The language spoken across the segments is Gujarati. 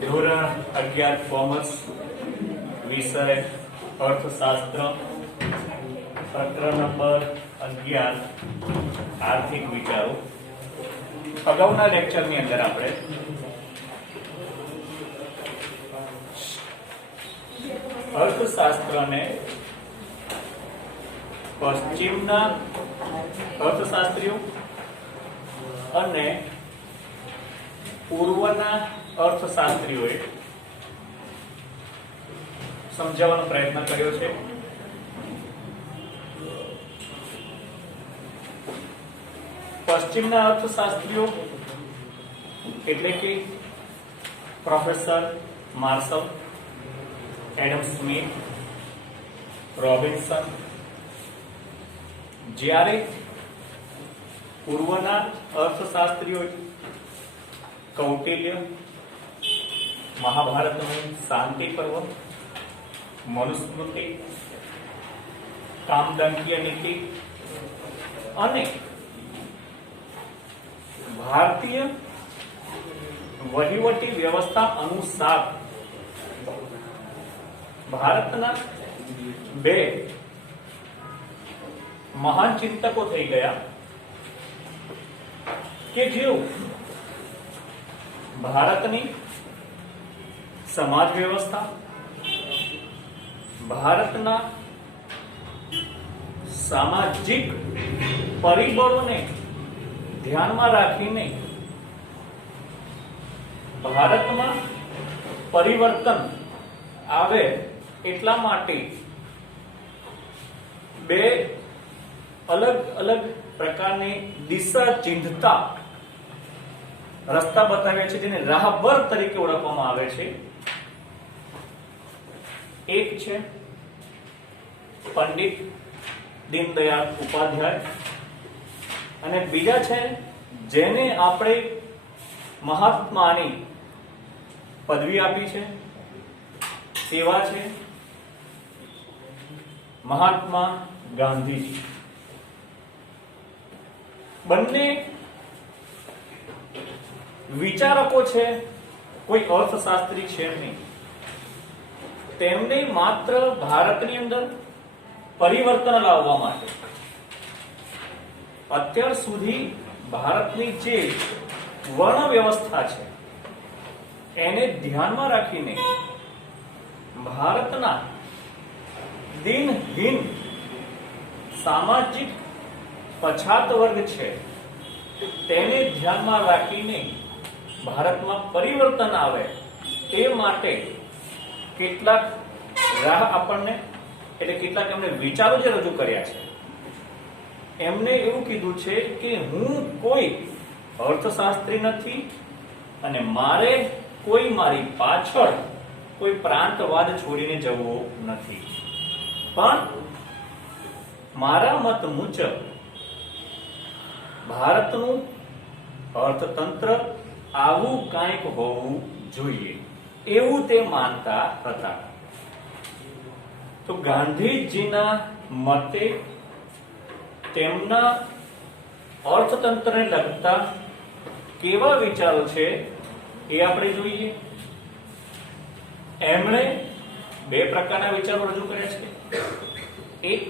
ધોરણ 11 કોમર્સ, વિષય અર્થશાસ્ત્ર, પ્રકરણ નંબર 11 આર્થિક વિચારો. અગાઉના લેક્ચરની અંદર આપણે અર્થશાસ્ત્રને પશ્ચિમના અર્થશાસ્ત્રીઓ અને પૂર્વના અર્થશાસ્ત્રીઓએ સમજાવવાનો પ્રયત્ન કર્યો છે. પશ્ચિમના અર્થશાસ્ત્રીઓ એટલે કે professor Marshall, Adam Smith, Robinson, જ્યારે પૂર્વના અર્થશાસ્ત્રીઓ કૌટિલ્ય, મહાભારતનું શાંતિ પર્વ, મનુસ્મૃતિ, કામદંકીય નીતિ અને ભારતીય વહીવટી વ્યવસ્થા અનુસાર ભારતના બે મહાન ચિંતકો થઈ ગયા કે જેઓ ભારતની સમાજ વ્યવસ્થા, ભારતના સામાજિક પરિબળોને ધ્યાનમાં રાખીને ભારતમાં પરિવર્તન આવે એટલા માટે બે અલગ અલગ પ્રકારની દિશા ચિંધતા રસ્તા બતાવ્યા છે, જેને રાહબર તરીકે ઓળખવામાં આવે છે. એક છે પંડિત દીનદયાળ ઉપાધ્યાય અને બીજા છે જેને આપણે મહાત્માની પદવી આપી છે, તેવા છે મહાત્મા ગાંધીજી. બંને વિચારકો છે, કોઈ અર્થશાસ્ત્રી છે નહીં. તેમને માત્ર ભારતની અંદર પરિવર્તન લાવવા માટે અત્યાર સુધી ભારતની જે વર્ણ વ્યવસ્થા છે એને ધ્યાનમાં રાખીને ભારતના દિનહીન સામાજિક પછાત વર્ગ છે તેને ધ્યાનમાં રાખીને ભારતમાં પરિવર્તન આવે તે માટે કેટલાક રાહ આપણને એટલે કેટલાક એમને વિચારો જે રજૂ કર્યા છે. એમને એવું કીધું છે કે હું કોઈ અર્થશાસ્ત્રી નથી અને મારે કોઈ મારી પાછળ કોઈ પ્રાંતવાદ છોડીને જવો નથી, પણ મારા મત મુજબ ભારતનું અર્થતંત્ર આવું કંઈક હોવું જોઈએ એવું તે માનતા હતા. તો ગાંધીજીના મતે તેમના અર્થતંત્રને લગતા કેવા વિચારો છે એ આપણે જોઈએ. એમણે બે પ્રકારના વિચારો રજૂ કર્યા છે, એક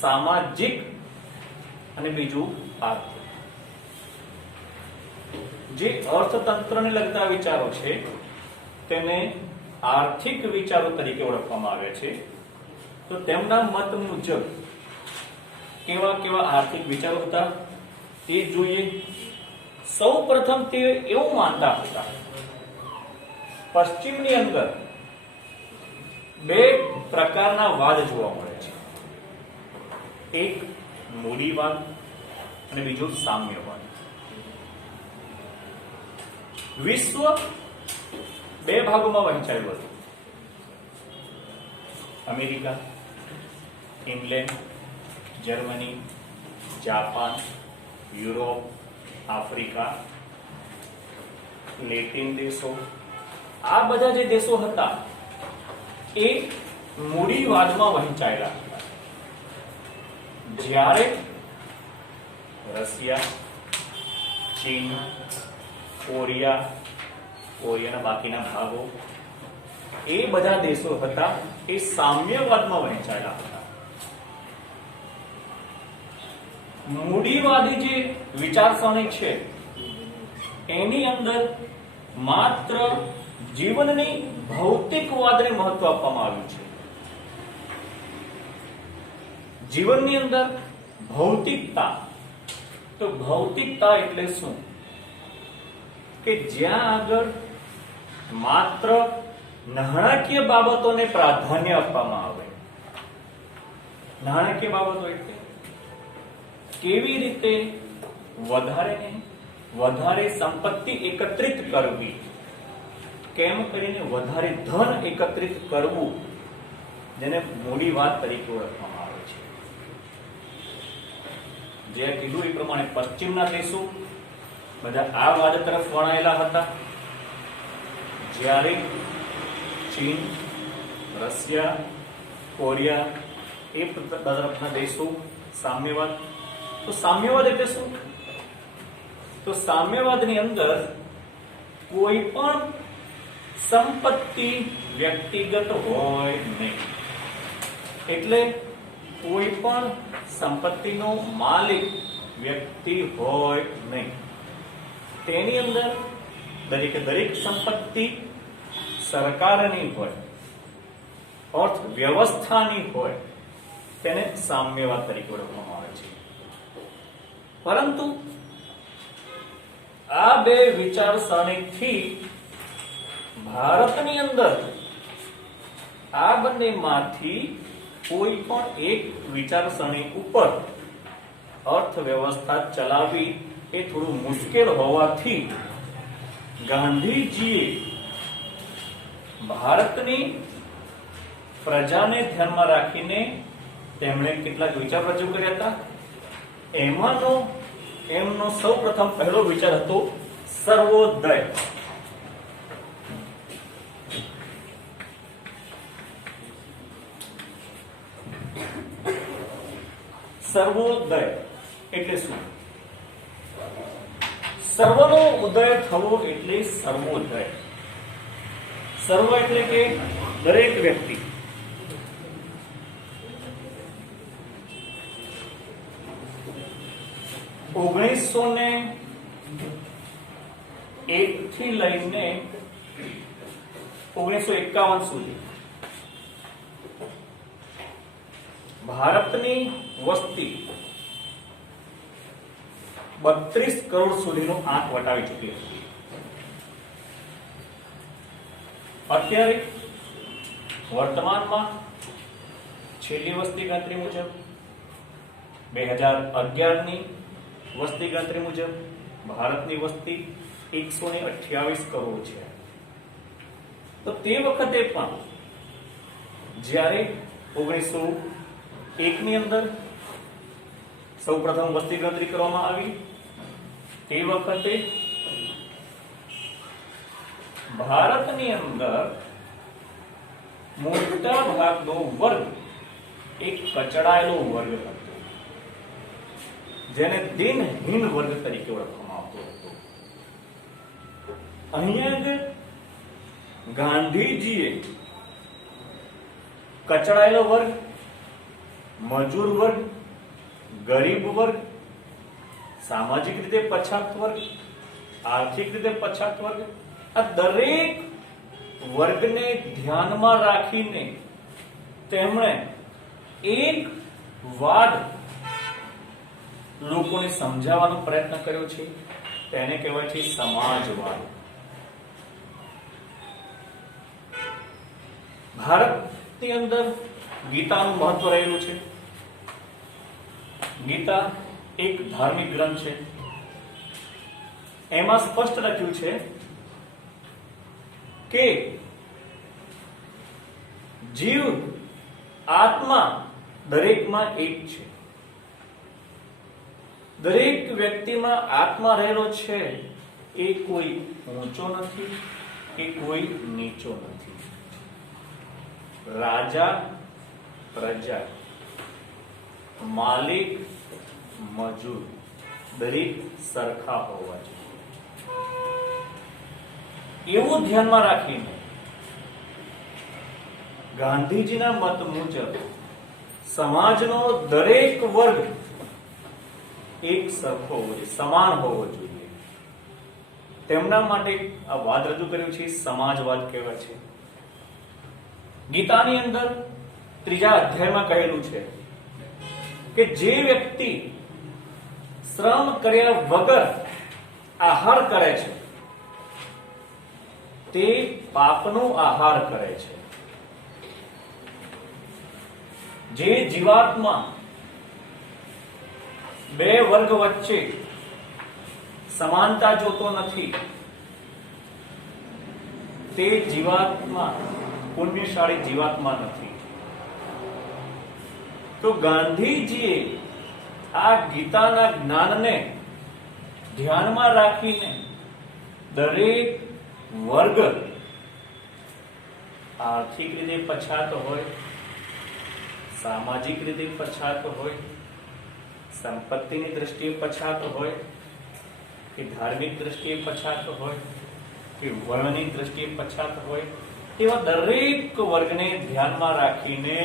સામાજિક અને બીજું આર્થિક. જે અર્થતંત્રને લગતા વિચારો છે તેને આર્થિક વિચારો તરીકે ઓળખવામાં આવે છે. તો તેમના મત મુજબ કેવા કેવા આર્થિક વિચારો હતા તે જોઈએ. સૌ પ્રથમ તે એવું માનતા હતા, પશ્ચિમની અંદર બે પ્રકારના વાદ જોવા મળે છે, એક મૂડીવાદ અને બીજો સામ્યવાદ. વિશ્વ બે ભાગોમાં વહેંચાયું હતું, America, England, Germany, Japan, Europe, Africa, Latin દેશો. આ બધા જે દેશો હતા એ મૂડીવાદમાં વહેંચાયેલા હતા. જ્યારે રશિયા, ચીન, કોરિયાના બાકીના ભાગો, એ બધા દેશો હતા એ સામ્યવાદમાં વહેંચાયેલા હતા. મૂડીવાદી જે વિચારસરણી છે એની અંદર માત્ર જીવનની ભૌતિકવાદને મહત્વ આપવામાં આવ્યું છે. જીવનની અંદર ભૌતિકતા, તો ભૌતિકતા એટલે શું? કે જ્યાં આગળ માત્ર નાણાકીય બાબતોને પ્રાધાન્ય આપવામાં આવે. નાણાકીય બાબતો એટલે કેવી રીતે વધારે સંપત્તિ એકત્રિત કરવી, કેમ કરીને વધારે ધન એકત્રિત કરવું, જેને મૂડીવાદ તરીકે ઓળખવામાં આવે છે. જે કીધું એ પ્રમાણે પશ્ચિમના દેશો બધા આ વાદ તરફ વળાયેલા હતા, જ્યારે ચીન, રશિયા, કોરિયા એ તરફના દેશો સામ્યવાદ. તો સામ્યવાદ એટલે શું? તો સામ્યવાદની અંદર કોઈ પણ સંપત્તિ વ્યક્તિગત હોય નહીં, એટલે કોઈ પણ સંપત્તિનો માલિક વ્યક્તિ હોય નહીં. તેની અંદર દરેક સંપત્તિ સરકારની હોય, અર્થ વ્યવસ્થાની હોય, તેને સામ્યવાદ તરીકે ઓળખવામાં આવે છે. પરંતુ આ બે વિચારસરણીથી ભારતની અંદર આ બંનેમાંથી કોઈ પણ એક વિચારસરણી ઉપર અર્થવ્યવસ્થા ચલાવવી એ થોડું મુશ્કેલ હોવાથી ગાંધીજીએ ભારતની પ્રજાને ધ્યાનમાં રાખીને તેમણે કેટલાક વિચાર રજૂ કર્યા હતા. એમનો સૌપ્રથમ પહેલો વિચાર હતો સર્વોદય. સર્વોદય એટલે શું? સર્વનો ઉદય થવો એટલે સર્વોદય. સર્વ એટલે કે દરેક વ્યક્તિ. ઓગણીસો ને 1 થી લઈને 1951 સુધી ભારતની વસ્તી 32 કરોડ સુધીનો આંક વટાવી ચૂકી હતી. અત્યારે વર્તમાનમાં છેલ્લી વસ્તી ગણતરી મુજબ 2011 ની વસ્તી ગણતરી મુજબ ભારતની વસ્તી 128 કરોડ છે. તો તે વખતે પણ જ્યારે 1901 ની અંદર સૌપ્રથમ વસ્તી ગણતરી કરવામાં આવી, તે વખતે ભારતની અંદર મોટા ભાગનો વર્ગ એક કચડાયેલો વર્ગ હતો, જેને દિનહીન વર્ગ તરીકે ઓળખવામાં આવતો હતો. અહીંયા જ ગાંધીજીએ કચડાયેલો વર્ગ, મજૂર વર્ગ, ગરીબ વર્ગ, સામાજિક રીતે પછાત વર્ગ, આર્થિક રીતે પછાત વર્ગ, આ દરેક વર્ગને ધ્યાનમાં રાખીને તેમણે એક વાદ લોકોને સમજાવવાનો પ્રયત્ન કર્યો છે. તેને કહેવાય છે સમાજવાદ. ભારતની અંદર ગીતાનું મહત્વ રહેલું છે. ગીતા એક ધાર્મિક ગ્રંથ છે. એમાં સ્પષ્ટ લખ્યું છે કે જીવ, આત્મા દરેકમાં એક છે. દરેક વ્યક્તિમાં આત્મા રહેલો છે. એ કોઈ ઊંચો નથી, એ કોઈ નીચો નથી. રાજા, પ્રજા, માલિક, મજૂર દરેક સરખા હોવા જોઈએ. એવું ધ્યાનમાં રાખીને ગાંધીજીના મત મુજબ સમાજનો દરેક વર્ગ એક સરખો હોવો જોઈએ, સમાન હોવો જોઈએ. તેમના માટે આ વાદ રજૂ કર્યું છે, સમાજવાદ કહેવાય છે. ગીતાની અંદર 3જા અધ્યાયમાં કહેલું છે કે જે વ્યક્તિ શ્રમ કર્યા વગર આહાર કરે છે તે પાપનો આહાર કરે છે. જે જીવાત્મા બે વર્ગ વચ્ચે સમાનતા જોતો નથી તે જીવાત્મા પુણ્યશાળી જીવાત્મા નથી. તો ગાંધીજીએ આ ગીતાના જ્ઞાનને ધ્યાનમાં રાખીને દરેક વર્ગ આર્થિક રીતે પછાત હોય, સામાજિક રીતે પછાત હોય, સંપત્તિની દ્રષ્ટિએ પછાત હોય કે ધાર્મિક દ્રષ્ટિએ પછાત હોય કે વર્ણની દ્રષ્ટિએ પછાત હોય, એવા દરેક વર્ગને ધ્યાનમાં રાખીને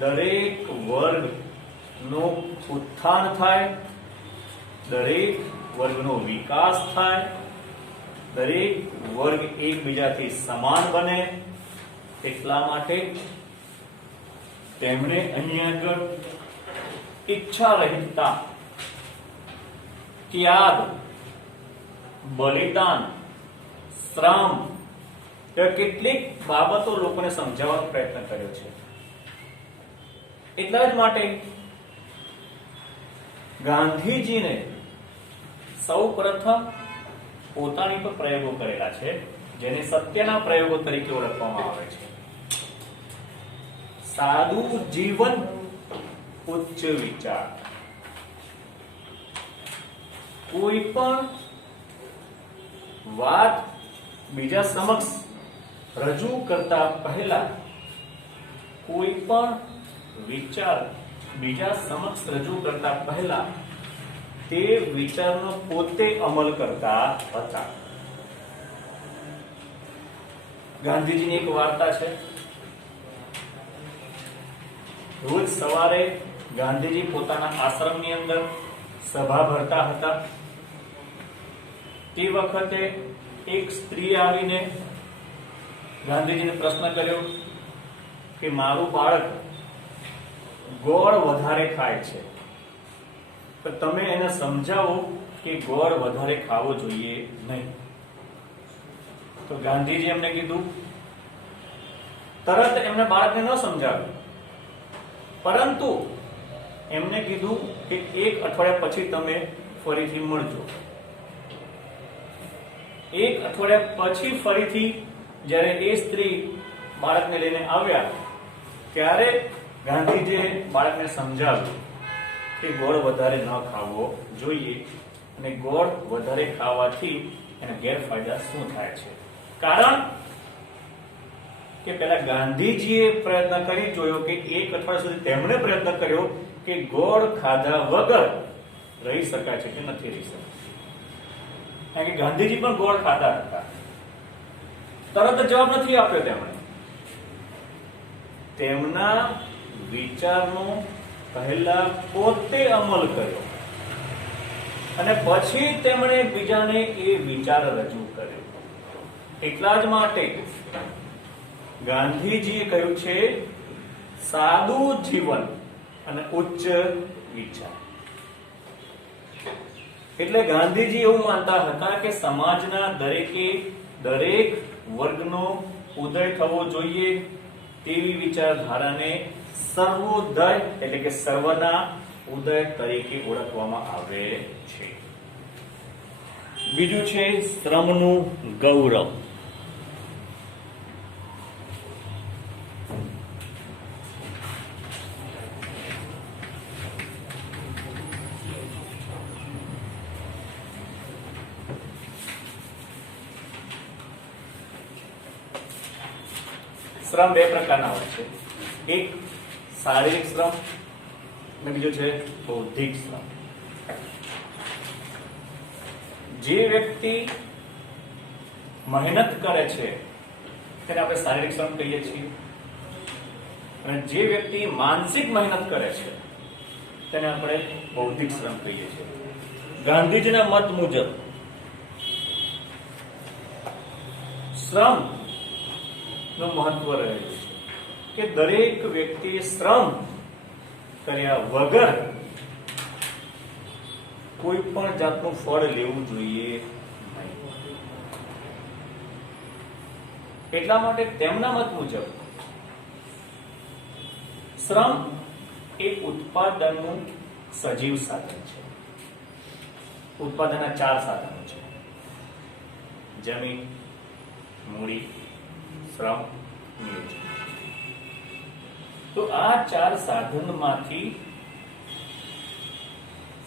દરેક વર્ગનું ઉત્થાન થાય, દરેક વર્ગનો વિકાસ થાય, દરેક વર્ગ એકબીજાથી સમાન બને. એટલા માટે તેમણે અહીં આગળ ઈચ્છા રહિતતા, ત્યાગ, બલિદાન, શ્રમ એવી કેટલીક બાબતો લોકોને સમજાવવાનો પ્રયત્ન કર્યો છે. એટલા જ માટે ગાંધીજીને સૌ પ્રથમ પોતાની પર પ્રયોગો કરેલા છે, જેને સત્યના પ્રયોગો તરીકે ઓળખવામાં આવે છે. સાદું જીવન, ઉચ્ચ વિચાર. કોઈ પણ વાત બીજા સમક્ષ રજૂ કરતા પહેલા, કોઈ પણ વિચાર બીજા સમક્ષ રજૂ કરતા પહેલા તે વિચારનો પોતે અમલ કરતા હતા. ગાંધીજીની એક વાર્તા છે. રોજ સવારે ગાંધીજી પોતાના આશ્રમની અંદર સભા ભરતા હતા. તે વખતે એક સ્ત્રી આવીને ગાંધીજીને પ્રશ્ન કર્યો કે મારું બાળક ગોળ વધારે ખાય છે, તો તમે એને સમજાવો કે ગોળ વધારે ખાવો જોઈએ નહીં. તો ગાંધીજી એમને કીધું, તરત એમને બાળકને ન સમજાવ્યું, પરંતુ એમને કીધું કે 1 અઠવાડિયા પછી તમે ફરીથી મળજો. 1 અઠવાડિયા પછી ફરીથી જ્યારે એ સ્ત્રી બાળકને લઈને આવ્યા ત્યારે ગાંધીજીએ બાળકને સમજાવ્યું કે ગોળ વધારે ન ખાવો જોઈએ અને ગોળ વધારે ખાવાથી એના ગેરફાયદા શું થાય છે. કારણ કે પહેલા ગાંધીજીએ પ્રયત્ન કરી જોયો કે 1 અઠવાડિયા સુધી તેમણે પ્રયત્ન કર્યો કે ગોળ ખાધા વગર રહી શકાય છે કે નથી રહી શકાય. કારણ કે ગાંધીજી પણ ગોળ ખાતા હતા. તરત જવાબ નથી આપ્યો તેમણે. તેમના વિચારનો પહેલા પોતે અમલ કર્યો અને પછી તેમણે બીજાને એ વિચાર રજૂ કર્યો. એટલા જ માટે ગાંધીજીએ કહ્યું છે સાદું જીવન અને ઉચ્ચ વિચાર. એટલે ગાંધીજી એવું માનતા હતા કે સમાજના દરેક વર્ગનો ઉદય થવો જોઈએ તેવી વિચારધારાને સર્વોદય એટલે કે સર્વના ઉદય તરીકે ઓળખવામાં આવે છે. બીજું છે શ્રમનું ગૌરવ. શ્રમ બે પ્રકારના હોય છે. એક શારીરિક શ્રમ અને બીજો છે બૌદ્ધિક શ્રમ. જે વ્યક્તિ મહેનત કરે છે તેને આપણે શારીરિક શ્રમ કહીએ છીએ, અને જે વ્યક્તિ માનસિક મહેનત કરે છે તેને આપણે બૌદ્ધિક શ્રમ કહીએ છીએ. ગાંધીજીના મત મુજબ શ્રમ નું મહત્વ રહેલું છે કે દરેક વ્યક્તિએ શ્રમ કર્યા વગર કોઈ પણ જાતનું ફળ લેવું જોઈએ નહીં. એટલા માટે તેમના મત મુજબ શ્રમ એ ઉત્પાદનનું સજીવ સાધન છે. ઉત્પાદનના 4 સાધનો છે: જમીન, મૂડી, શ્રમ, નિયોજન. તો આ 4 સાધનમાંથી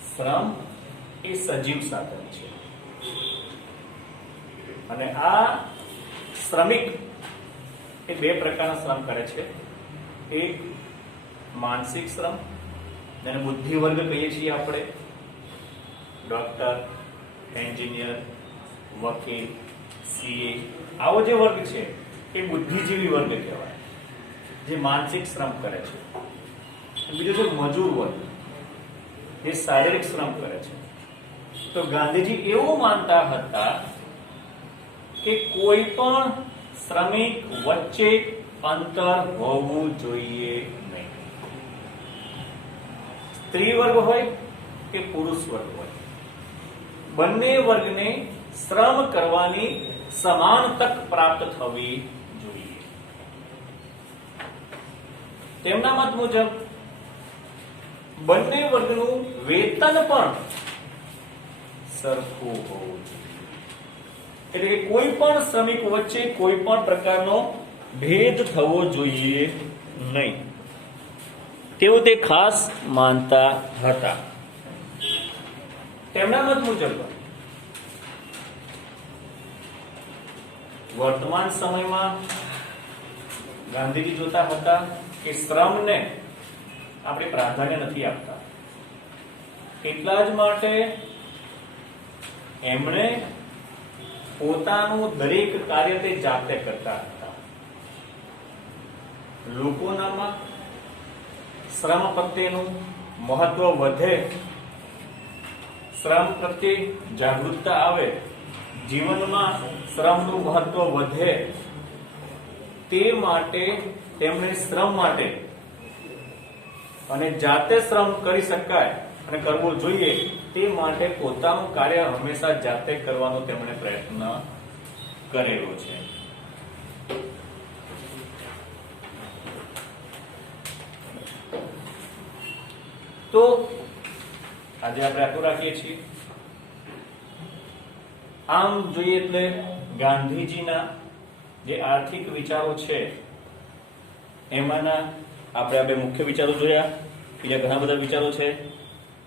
શ્રમ એ સજીવ સાધન છે. અને આ શ્રમિક એ 2 પ્રકારના શ્રમ કરે છે. એક માનસિક શ્રમ, જેને બુદ્ધિ વર્ગ કહીએ છીએ આપણે. ડોક્ટર, એન્જિનિયર, વકીલ, સીએ, આવો જે વર્ગ છે એ બુદ્ધિજીવી વર્ગ કહેવાય, જે માનસિક શ્રમ કરે છે. બીજો છે મજૂર વર્ગ, જે શારીરિક શ્રમ કરે છે. તો ગાંધીજી એવું માનતા હતા કે કોઈ પણ શ્રમિક વચ્ચે અંતર હોવું જોઈએ નહીં. સ્ત્રી વર્ગ હોય કે પુરુષ વર્ગ હોય, બંને વર્ગને શ્રમ કરવાની સમાન તક પ્રાપ્ત થવી જોઈએ. તેમના મત મુજબ બંને વર્ગનું વેતન પણ સરખું હોવું જોઈએ. એટલે કે કોઈ પણ શ્રમિક વચ્ચે કોઈ પણ પ્રકારનો ભેદ થવો જોઈએ નહીં, તેવું તે ખાસ માનતા હતા. તેમના મત મુજબ વર્તમાન સમયમાં ગાંધીજી જોતા હતા કે શ્રમને આપણે પ્રાધાન્ય નથી આપતા. એટલા જ માટે એમણે પોતાનું દરેક કાર્ય તે જાતે કરતા હતા. લોકોનામાં શ્રમ પ્રત્યેનું મહત્વ વધે, શ્રમ પ્રત્યે જાગૃતતા આવે, જીવનમાં શ્રમનું મહત્વ વધે, તે માટે તેમણે શ્રમ માટે અને જાતે શ્રમ કરી શકાય અને કરવો જોઈએ તે માટે પોતાનું કાર્ય હંમેશા જાતે કરવાનો તેમણે પ્રયત્ન કરેલો છે. તો આજે આપણે આટલું રાખીએ છીએ. આમ જોઈએ એટલે ગાંધીજીના જે આર્થિક વિચારો છે એમાંના આપણે આ 2 મુખ્ય વિચારો જોયા. બીજા ઘણા બધા વિચારો છે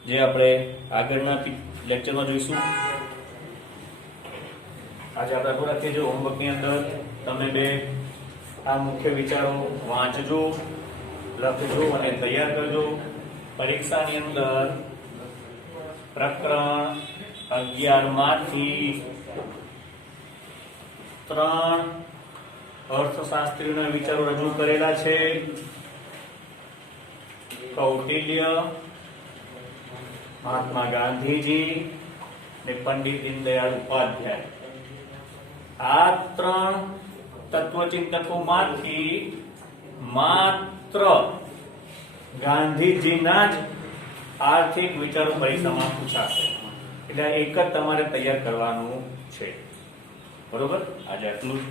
જે આપણે આગળના લેક્ચરમાં જોઈશું. આજે આપણે આટલું રાખીએ છીએ. હોમવર્કની અંદર તમે 2 આ મુખ્ય વિચારો વાંચજો, લખજો અને તૈયાર કરજો. પરીક્ષાની અંદર પ્રકરણ 11 માંથી 3 અર્થશાસ્ત્રીઓના વિચારો રજૂ કરેલા છે. કૌટિલ્ય, મહાત્મા ગાંધીજી અને પંડિત દીનદયાળ ઉપાધ્યાય, આ 3 તત્વચિંતકોમાંથી માત્ર ગાંધીજીના જ આર્થિક વિચારો પરીક્ષામાં પૂછાશે. એટલે એક જ તમારે તૈયાર કરવાનું છે. બરોબર? આજે આટલું જ.